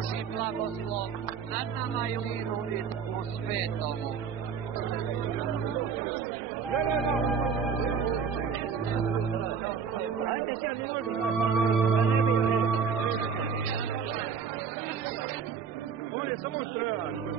Božji blagoslov nad nama i u svetomu. Ajde se, ne možemo. On je samo strojan.